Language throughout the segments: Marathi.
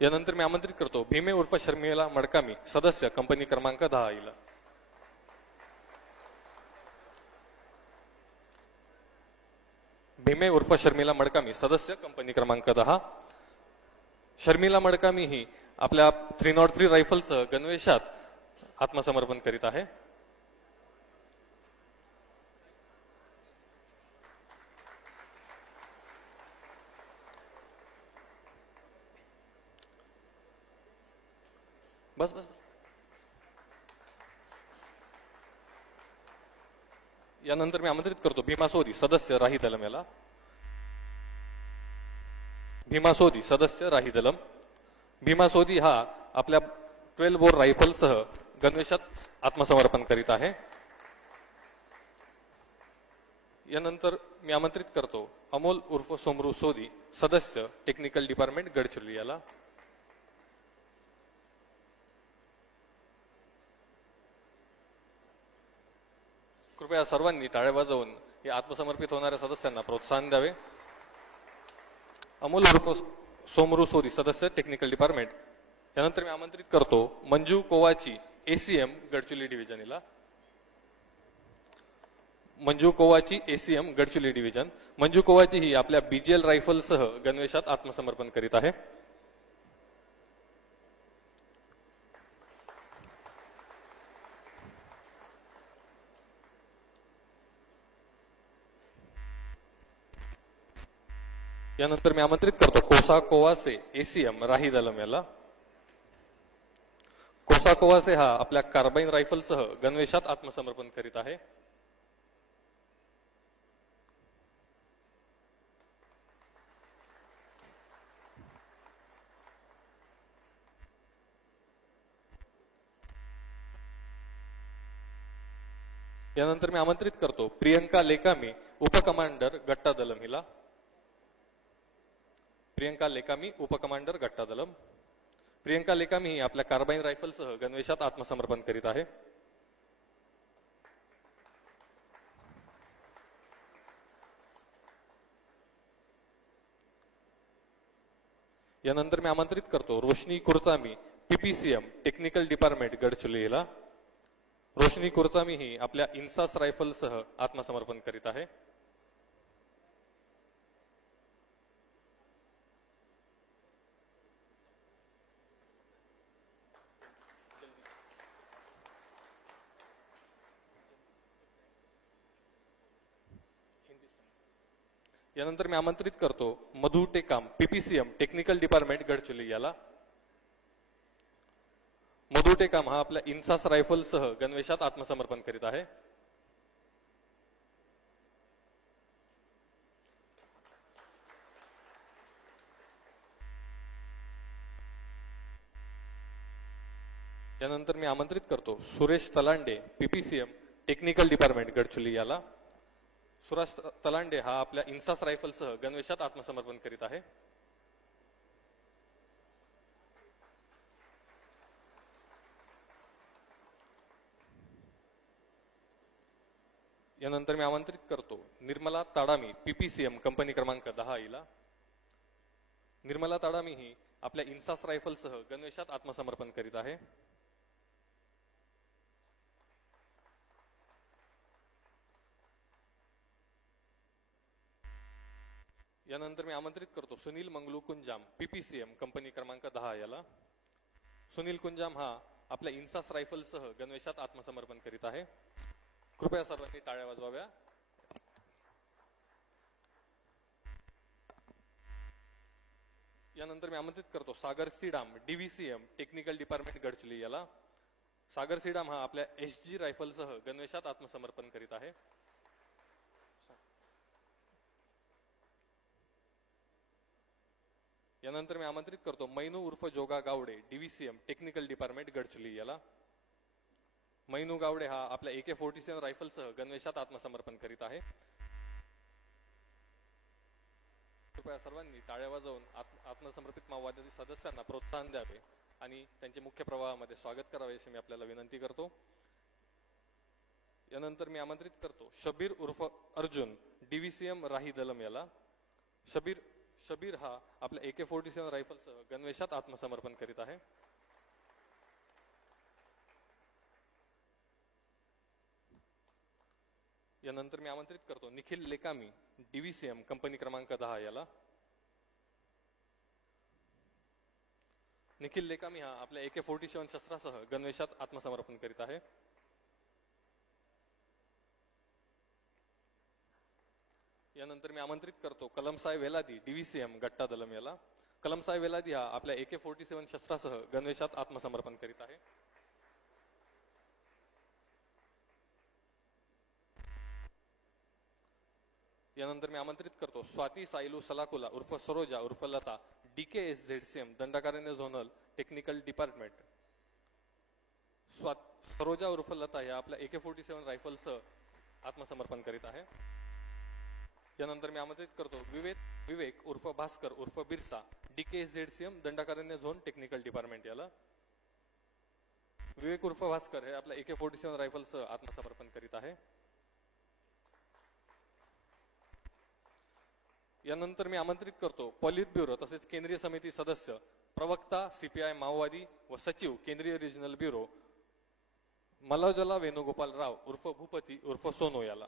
यानंतर मी आमंत्रित करतो भीमे उर्फ शर्मिला मडकामी, सदस्य कंपनी क्रमांक 10 हिला. भीमे उर्फ शर्मिला मडकामी, सदस्य कंपनी क्रमांक 10. शर्मिला मडकामी ही आपल्या 303 रायफलसह गणवेशात आत्मसमर्पण करीत आहे. बस बस. यानंतर मी आमंत्रित करतो भीमा सोदी, सदस्य राही दलम याला. भीमा सोदी, सदस्य राही दलम. भीमा सोदी हा आपल्या 12 बोर रायफलसह गणवेशात आत्मसमर्पण करीत आहे. यानंतर मी आमंत्रित करतो अमोल उर्फ सोमरू सोदी, सदस्य टेक्निकल डिपार्टमेंट गडचिरोली याला. कृपया सर्वांनी टाळ्या वाजवून या आत्मसमर्पित होणाऱ्या सदस्यांना प्रोत्साहन द्यावे. अमोल उर्फ सोमरू सोदी, सदस्य टेक्निकल डिपार्टमेंट. यानंतर मी आमंत्रित करतो मंजू कोवाची, एसीएम गडचिरोली डिव्हिजनला. Manju Kovachi, ACM Gadchiroli division. मंजू कोवाची ही आपल्या बीजीएल रायफलसह गणवेशात आत्मसमर्पण करीत आहे. यानंतर मी आमंत्रित करतो कोसा कोवासे, एसीएम राही दलम याला. कोसा कोवासे हा आपल्या कार्बाईन रायफलसह गणवेशात आत्मसमर्पण करीत आहे. यानंतर मी आमंत्रित करतो प्रियंका लेकामी, उपकमांडर गट्टा दलम हिला. प्रियंका लेकामी, उपकमांडर गट्टा दलम. प्रियंका लेकामी ही आपल्या कार्बाईन रायफलसह गणवेशात आत्मसमर्पण करीत आहे. यानंतर मी आमंत्रित करतो रोशनी कुरचामी, पीपीसीएम टेक्निकल डिपार्टमेंट गडचिरोली हिला. रोशनी कुरचामी ही आपल्या इन्सास रायफलसह आत्मसमर्पण करीत आहे. यानंतर मी आमंत्रित करतो Madhu Tekam, PPCM technical department Gadchiroli याला. मधु टेकाम हा आपल्या इन्सास रायफलसह गणवेशात आत्मसमर्पण करीत आहे. यानंतर मी आमंत्रित करतो Suresh Talande, PPCM technical department Gadchiroli याला. सुरेश तलांडे हा आपल्या इन्सास रायफलसह गणवेशात आत्मसमर्पण करीत आहे. यानंतर मी आमंत्रित करतो निर्मला ताडामी, पीपीसीएम कंपनी क्रमांक 10 हिला. निर्मला ताडामी ही आपल्या इन्सास रायफलसह गणवेशात आत्मसमर्पण करीत आहे. यानंतर मी आमंत्रित करतो सुनील मंगलू कुंजाम, पीपीसीएम कंपनी क्रमांक 10 याला. सुनील कुंजाम हा आपल्या इन्सास रायफलसह गणवेशात आत्मसमर्पण करीत आहे. कृपया सर्वांनी टाळ्या वाजवाव्या. यानंतर मी आमंत्रित करतो सागर सीडाम, डीव्हीसीएम टेक्निकल डिपार्टमेंट गडचिरोली याला. सागर सीडाम हा आपल्या एसजी रायफलसह गणवेशात आत्मसमर्पण करीत आहे. यानंतर मी आमंत्रित करतो मैनू उर्फ जोगा गावडे, डीव्हीसीएम टेक्निकल डिपार्टमेंट गडचिरोली याला. मैनू गावडे हा आपल्या AK-47 रायफलसह गणवेशात आत्मसमर्पण करीत आहे. कृपया सर्वांनी टाळ्या वाजवून आत्मसमर्पित माओवादी सदस्यांना प्रोत्साहन द्यावे आणि त्यांचे मुख्य प्रवाहामध्ये स्वागत करावे अशी मी आपल्याला विनंती करतो. यानंतर मी आमंत्रित करतो शबीर उर्फ अर्जुन, डीव्हीसीएम राही दलम याला. शबीर हा आपल्या AK-47 रायफलसह गणवेशात आत्मसमर्पण करीत आहे. यानंतर मी आमंत्रित करतो निखिल लेकामी DVCM कंपनी क्रमांक 10 याला. निखिल लेकामी हा आपल्या AK-47 शस्त्रासह गणवेशात आत्मसमर्पण करीत आहे. यानंतर मी आमंत्रित करतो कलमसाय वेलादी DVCM गट्टा दलम याला. कलमसाय वेलादी हा आपल्या AK-47 शस्त्रासह गणवेशात आत्मसमर्पण करीत आहे. यानंतर मी आमंत्रित करतो स्वाती सायलू सलाकुला उर्फ सरोजा उर्फ Lata DKSZCM Dandakaranya zonal technical department. Saroja उर्फ लता या आपल्या AK-47 रायफलसह आत्मसमर्पण करीत आहे. यानंतर मी आमंत्रित करतो विवेक उर्फ भास्कर उर्फ Birsa DKSZCM Dandakaranya zone technical department याला. विवेक उर्फ भास्कर हे आपल्या AK-47 रायफलसह आत्मसमर्पण करीत आहे. यानंतर मी आमंत्रित करतो पॉलिट ब्युरो तसेच केंद्रीय समिती सदस्य प्रवक्ता CPI माओवादी व सचिव केंद्रीय रिजनल ब्युरो मलाजला वेणुगोपाल राव उर्फ भूपती उर्फ सोनू याला.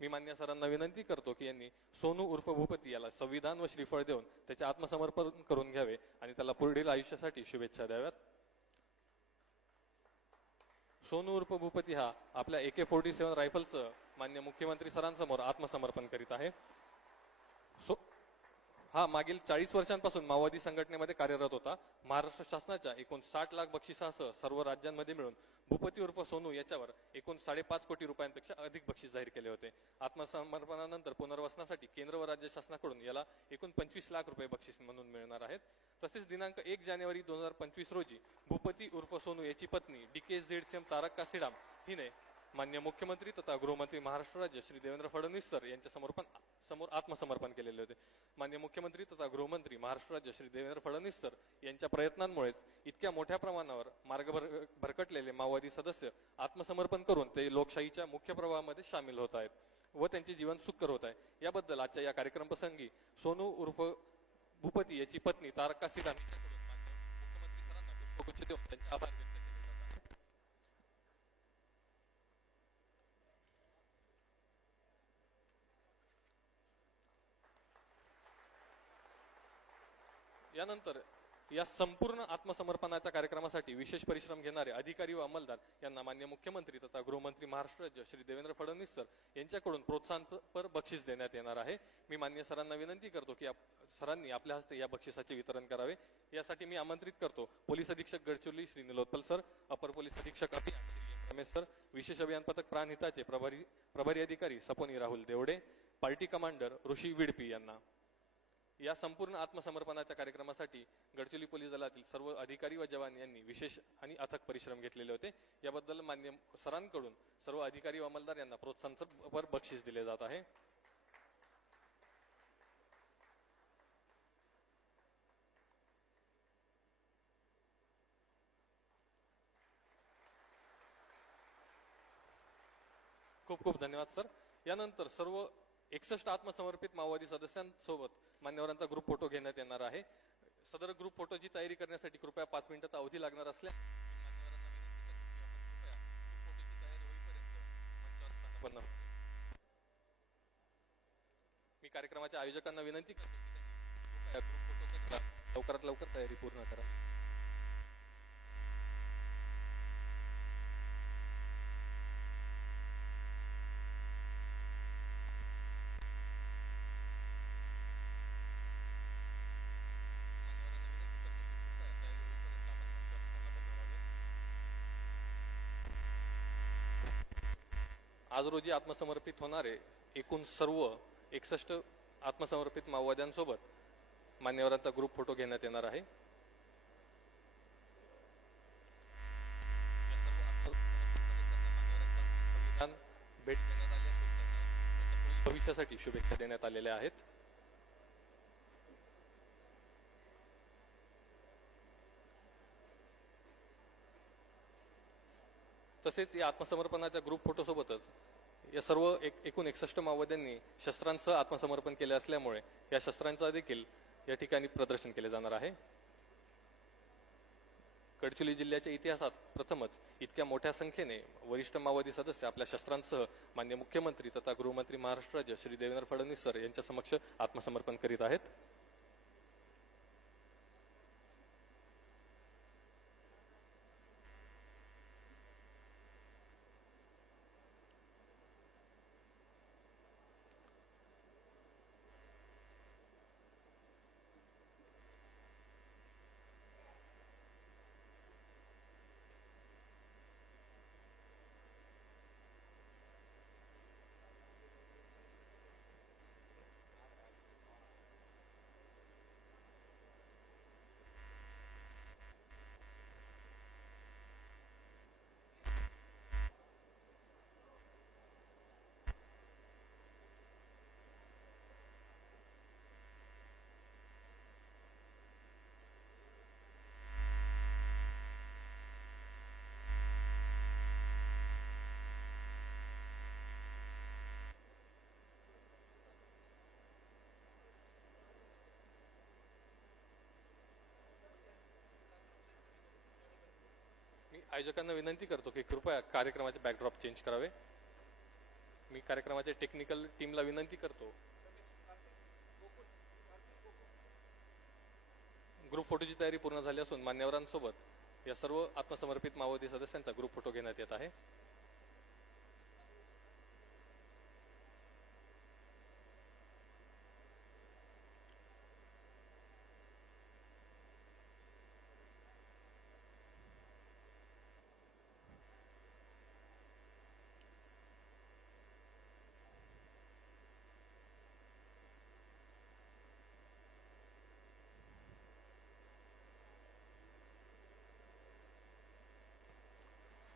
मी मान्य सरांना विनंती करतो की यांनी सोनू उर्फ भूपती याला संविधान व श्रीफळ देऊन त्याचे आत्मसमर्पण करून घ्यावे आणि त्याला पुढील आयुष्यासाठी शुभेच्छा द्याव्यात. सोनू उर्फ भूपती हा आपल्या AK-47 रायफलसह मान्य मुख्यमंत्री सरांसमोर आत्मसमर्पण करीत आहे. हा मागील 40 वर्षांपासून माओवादी संघटनेमध्ये कार्यरत होता. महाराष्ट्र शासनाच्या एकूण 60 लाख बक्षिसासह सर्व राज्यांमध्ये मिळून भूपती उर्फ सोनू याच्यावर एकूण 5.5 कोटी रुपयांपेक्षा अधिक बक्षीस जाहीर केले होते. आत्मसमर्पणानंतर पुनर्वसनासाठी केंद्र व राज्य शासनाकडून याला एकूण 25 लाख रुपये बक्षीस म्हणून मिळणार आहेत. तसेच दिनांक 1 जानेवारी 2025 रोजी भूपती उर्फ सोनू याची पत्नी DKSZCM तारक्का सिडाम हिने मान्य मुख्यमंत्री तथा गृहमंत्री महाराष्ट्र राज्य श्री देवेंद्र फडणवीस सर यांच्या समोर आत्मसमर्पण केलेले होते. मान्य मुख्यमंत्री तथा गृहमंत्री महाराष्ट्र राज्य श्री देवेंद्र फडणवीस सर यांच्या प्रयत्नांमुळेच इतक्या मोठ्या प्रमाणावर मार्ग भरकटलेले माओवादी सदस्य आत्मसमर्पण करून ते लोकशाहीच्या मुख्य प्रवाहामध्ये सामील होत आहेत व त्यांचे जीवन सुखकर होत आहे. याबद्दल आजच्या या कार्यक्रम प्रसंगी सोनू उर्फ भूपती याची पत्नी तारक्का सिडाम यांच्याकडून मान्य मुख्यमंत्री सरांना पुष्पगुच्छ देऊन त्यांचे आभार व्यक्त केले जात आहे. यानंतर या संपूर्ण आत्मसमर्पणाच्या कार्यक्रमासाठी विशेष परिश्रम घेणारे अधिकारी व अंमलदार यांना मान्य मुख्यमंत्री तथा गृहमंत्री महाराष्ट्र राज्य श्री देवेंद्र फडणवीस सर यांच्याकडून प्रोत्साहनपर बक्षीस देण्यात येणार आहे. मी मान्य सरांना विनंती करतो की सरांनी आपल्या हस्ते या बक्षिसाचे वितरण करावे. यासाठी मी आमंत्रित करतो पोलीस अधीक्षक गडचिरोली श्री निलोत्पल सर, अपर पोलीस अधीक्षक अभियान श्री रमेश सर, विशेष अभियान पथक प्राणहिताचे प्रभारी अधिकारी सपोनी राहुल देवडे, पार्टी कमांडर ऋषी विडपी यांना. या संपूर्ण आत्मसमर्पणाच्या कार्यक्रमासाठी गडचिरोली पोलीस दलातील सर्व अधिकारी व जवान यांनी विशेष आणि अथक परिश्रम घेतलेले होते. याबद्दल मान्य सरांकडून सर्व अधिकारी व अंमलदार यांना प्रोत्साहनपर बक्षीस दिले जात आहे. खूप खूप धन्यवाद सर. यानंतर सर्व 61 आत्मसमर्पित माओवादी सदस्यांसोबत मान्यवरांचा ग्रुप फोटो घेण्यात येणार आहे. सदर ग्रुप फोटोची तयारी करण्यासाठी कृपया 5 मिनिटाचा अवधी लागणार असल्या मी कार्यक्रमाच्या आयोजकांना विनंती करतो की ग्रुप फोटोचा लवकरात लवकर तयारी पूर्ण करा. आज रोजी आत्मसमर्पित होणारे एकूण सर्व 61 आत्मसमर्पित माओवाद्यांसोबत मान्यवरांचा ग्रुप फोटो घेण्यात येणार आहे. संविधान भेट देण्यात आली असून त्यांना भविष्यासाठी शुभेच्छा देण्यात आलेल्या आहेत. तसेच या आत्मसमर्पणाच्या ग्रुप फोटो सोबतच या सर्व एकूण 61 माओवाद्यांनी शस्त्रांसह आत्मसमर्पण केले असल्यामुळे या शस्त्रांचा देखील या ठिकाणी प्रदर्शन केले जाणार आहे। गडचिरोली जिल्ह्याच्या इतिहासात प्रथमच इतक्या मोठ्या संख्येने वरिष्ठ माओवादी सदस्य आपल्या शस्त्रांसह माननीय मुख्यमंत्री तथा गृहमंत्री महाराष्ट्र राज्य श्री देवेंद्र फडणवीस सर यांच्या समक्ष आत्मसमर्पण करीत आहेत। आयोजकांना विनंती करतो की कृपया कार्यक्रमाचे बॅकड्रॉप चेंज करावे। मी कार्यक्रमाच्या टेक्निकल टीमला विनंती करतो ग्रुप फोटोची तयारी पूर्ण झाली असून मान्यवरांसोबत या सर्व आत्मसमर्पित माओवादी सदस्यांचा ग्रुप फोटो घेण्यात येत आहे।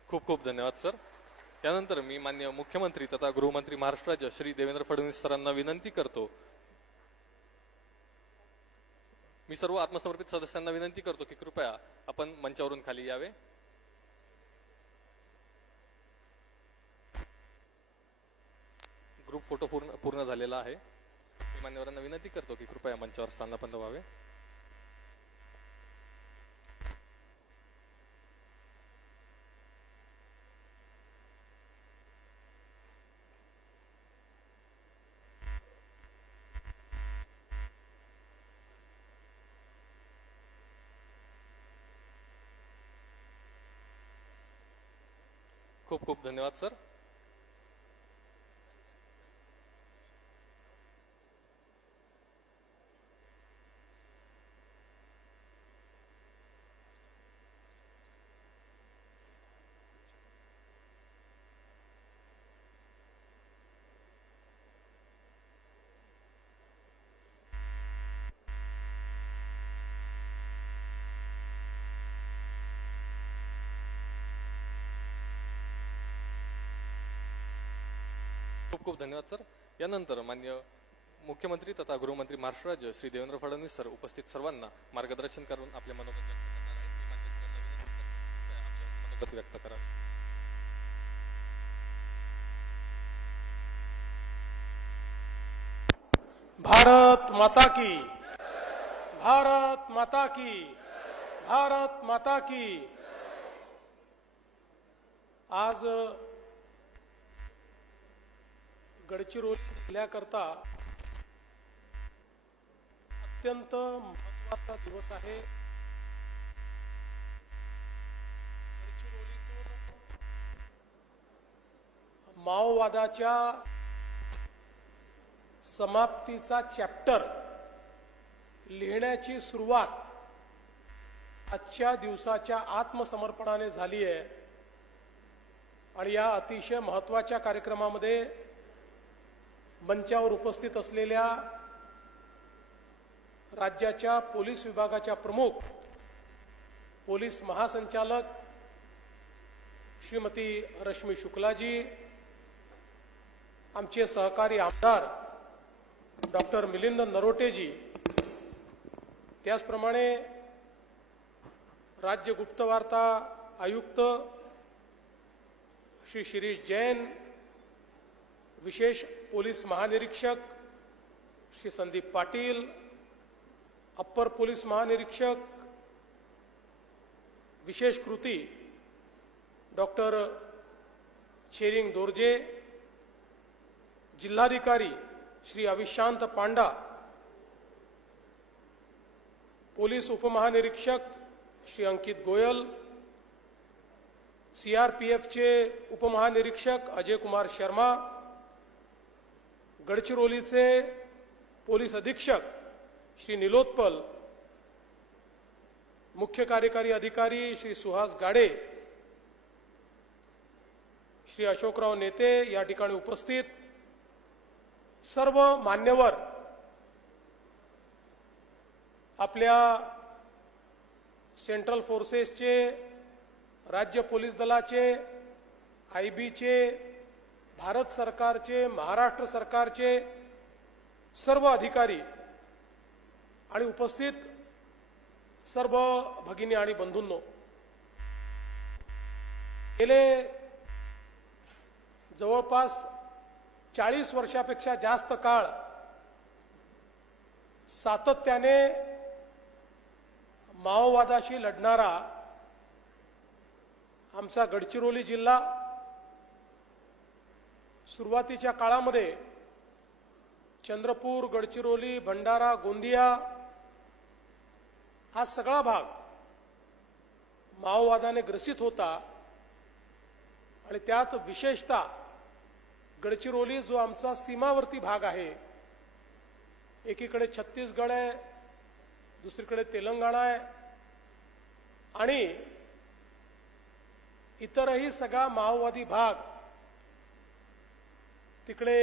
खूप खूप धन्यवाद सर। त्यानंतर मी माननीय मुख्यमंत्री तथा गृहमंत्री महाराष्ट्र राज्य श्री देवेंद्र फडणवीस सरांना विनंती करतो, मी सर्व आत्मसमर्पित सदस्यांना विनंती करतो की कृपया आपण मंचावरून खाली यावे। ग्रुप फोटो पूर्ण झालेला आहे। मी मान्यवरांना विनंती करतो की कृपया मंचावर स्थानापन्न व्हावे। खूप खूप धन्यवाद सर। खूप खूप धन्यवाद सर। यानंतर माननीय मुख्यमंत्री तथा गृहमंत्री महाराष्ट्र राज्य श्री देवेंद्र फडणवीस सर उपस्थित सर्वांना मार्गदर्शन करून आपले मनोगत व्यक्त करणार आहेत। मी मान्य सरांना विनंती करतो की आपले मनोगत व्यक्त करा। भारत माता की, भारत माता की, भारत माता की। आज गडचिरोली जिल्ह्याकरता अत्यंत महत्त्वाचा दिवस आहे। गडचिरोलीतून माओवादाच्या समाप्तीचा चॅप्टर लिहिण्याची सुरुवात आजच्या दिवसाच्या आत्मसमर्पणाने झाली आहे आणि या अतिशय महत्त्वाच्या कार्यक्रमामध्ये मंचावर उपस्थित असलेल्या राज्याच्या पोलीस विभागाच्या प्रमुख पोलीस महासंचालक श्रीमती रश्मी शुक्लाजी, आमचे सहकारी आमदार डॉक्टर मिलिंद नरोटेजी, त्याचप्रमाणे राज्य गुप्तवार्ता आयुक्त श्री शिरीष जैन, विशेष पोलीस महानिरीक्षक श्री संदीप पाटील, अप्पर पोलीस महानिरीक्षक विशेष कृती डॉक्टर शेरिंग दोर्जे, जिल्हाधिकारी श्री अविशांत पांडा, पोलीस उपमहानिरीक्षक श्री अंकित गोयल, सीआरपीएफचे उपमहानिरीक्षक अजय कुमार शर्मा, गडचिरोलीचे पोलीस अधीक्षक श्री निलोत्पल, मुख्य कार्यकारी अधिकारी श्री सुहास गाडे, श्री अशोकराव नेते या ठिकाणी उपस्थित सर्व मान्यवर, आपल्या सेंट्रल फोर्सेसचे, राज्य पोलीस दलाचे, आयबीचे, भारत सरकारचे, महाराष्ट्र सरकारचे सर्व अधिकारी आणि उपस्थित सर्व भगिनी आणि बंधूंनो, गेले जवळपास 40 वर्षापेक्षा जास्त काळ सातत्याने माओवादाशी लढणारा आमचा गडचिरोली जिल्हा, सुरुवातीच्या काळामध्ये चंद्रपूर, गडचिरोली, भंडारा, गोंदिया हा सगळा भाग माओवादाने ग्रसित होता आणि त्यात विशेषतः गडचिरोली जो आमचा सीमावर्ती भाग आहे, एकीकडे छत्तीसगड आहे, दुसरीकडे तेलंगणा आहे आणि इतरही सगळा माओवादी भाग, तिकडे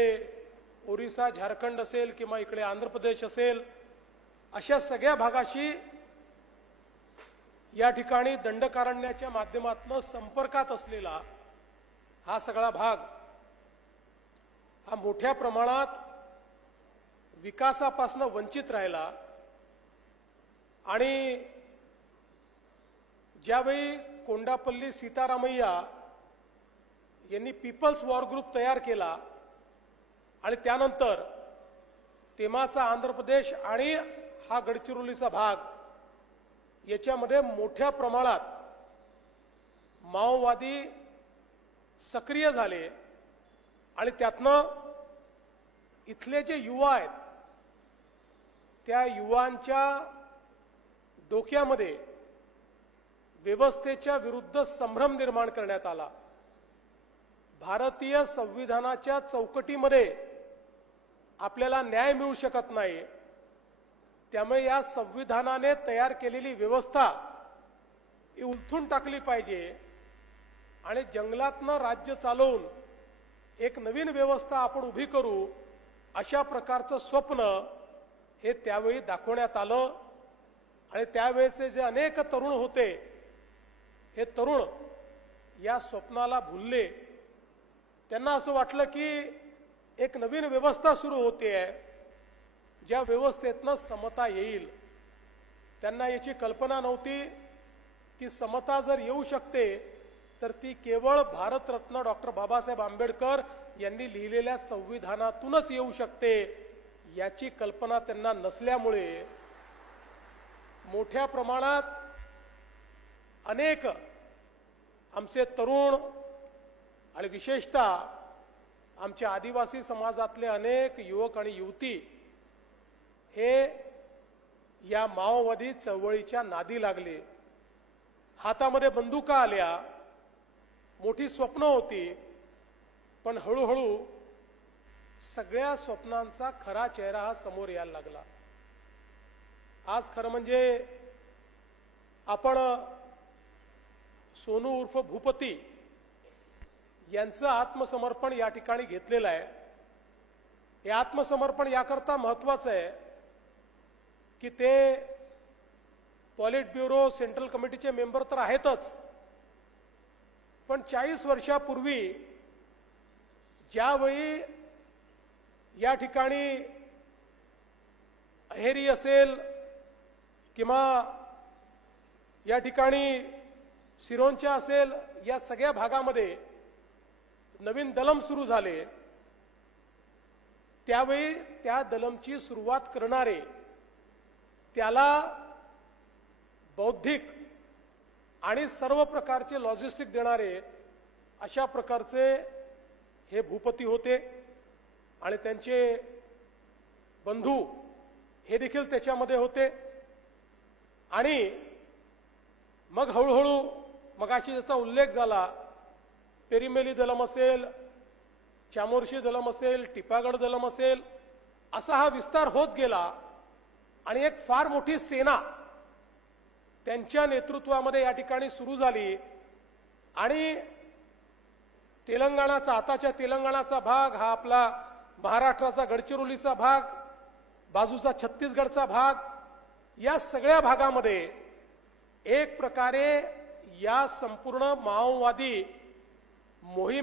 ओरिसा, झारखंड असेल किंवा इकडे आंध्र प्रदेश असेल, अशा सगळ्या भागाशी या ठिकाणी दंडकारण्याच्या माध्यमातून संपर्कात असलेला हा सगळा भाग हा मोठ्या प्रमाणात विकासापासून वंचित राहिला आणि ज्यावेळी कोंडापल्ली सीतारामय्या यांनी पीपल्स वॉर ग्रुप तयार केला आणि त्यानंतर तेमाचा आंध्र प्रदेश आणि हा गडचिरोलीचा भाग याच्यामध्ये मोठ्या प्रमाणात माओवादी सक्रिय झाले आणि त्यातनं इथले जे युवा आहेत त्या युवांच्या डोक्यामध्ये व्यवस्थेच्या विरुद्ध संभ्रम निर्माण करण्यात आला. भारतीय संविधानाच्या चौकटीमध्ये आपल्याला न्याय मिळू शकत नाही, त्यामुळे या संविधानाने तयार केलेली व्यवस्था ही उलथून टाकली पाहिजे आणि जंगलातनं राज्य चालवून एक नवीन व्यवस्था आपण उभी करू, अशा प्रकारचं स्वप्न हे त्यावेळी दाखवण्यात आलं. आणि त्यावेळेचे जे अनेक तरुण होते, हे तरुण या स्वप्नाला भुलले. त्यांना असं वाटलं की एक नवीन व्यवस्था सुरू होते, ज्या व्यवस्थेतनं समता येईल. त्यांना याची कल्पना नव्हती की समता जर येऊ शकते तर ती केवळ भारतरत्न डॉक्टर बाबासाहेब आंबेडकर यांनी लिहिलेल्या संविधानातूनच येऊ शकते. याची कल्पना त्यांना नसल्यामुळे मोठ्या प्रमाणात अनेक आमचे तरुण आणि विशेषतः आमच्या आदिवासी समाजातले अनेक युवक आणि युवती हे या माओवादी चळवळीच्या नादी लागले. हातामध्ये बंदुका आल्या, मोठी स्वप्न होती, पण हळूहळू सगळ्या स्वप्नांचा खरा चेहरा हा समोर यायला लागला. आज खरं म्हणजे आपण सोनू उर्फ भूपती यांचं आत्मसमर्पण या ठिकाणी घेतलेलं आहे. हे आत्मसमर्पण याकरता महत्वाचं आहे की ते पॉलिट ब्युरो सेंट्रल कमिटीचे मेंबर तर आहेतच, पण 40 वर्षापूर्वी ज्यावेळी या ठिकाणी अहेरी असेल किंवा या ठिकाणी सिरोंचा असेल, या सगळ्या भागामध्ये नवीन दलम सुरू झाले त्यावेळी त्या दलमची सुरुवात करणारे त्याला बौद्धिक आणि सर्व प्रकारचे लॉजिस्टिक देणारे अशा प्रकारचे हे भूपती होते आणि त्यांचे बंधू हे देखील त्याच्यामध्ये होते. आणि मग हळूहळू मगाशी ज्याचा उल्लेख झाला, पेरीमेली दलम असेल, चामोर्शी दलम असेल, टिपागड दलम असेल, असा हा विस्तार होत गेला आणि एक फार मोठी सेना त्यांच्या नेतृत्वामध्ये या ठिकाणी सुरू झाली. आणि तेलंगणाचा, आताच्या तेलंगणाचा भाग हा आपला महाराष्ट्राचा गडचिरोलीचा भाग, बाजूचा छत्तीसगडचा भाग, या सगळ्या भागामध्ये एक प्रकारे या संपूर्ण माओवादी मोहीम